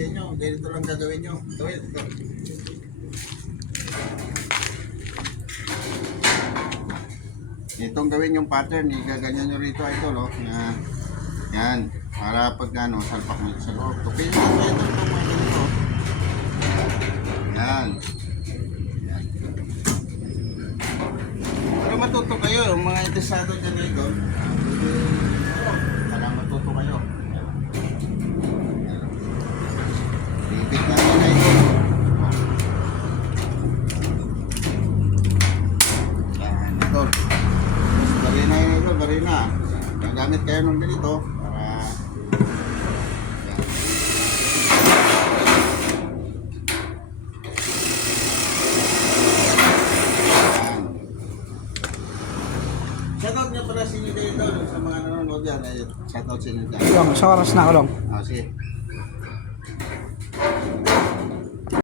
sa inyo. Ganito lang gagawin nyo. Ito. Itong gawin yung pattern, igaganyan nyo rito ito, no? Na, yan, para pag ano, salpak mo sa loob. Tupiin mo ito, mga ganito. Yan. Yan. Para matuto kayo, yung mga interesado dyan rito, para matuto kayo. Bibit na nila ito. Yan, ito. Barina yun ito, barina. Gagamit kayo ng ganito para shoutout nga pala sa inyo dito sa mga nanonood yan. Shoutout sa inyo dyan. Long, sa oras na ako long. Sige.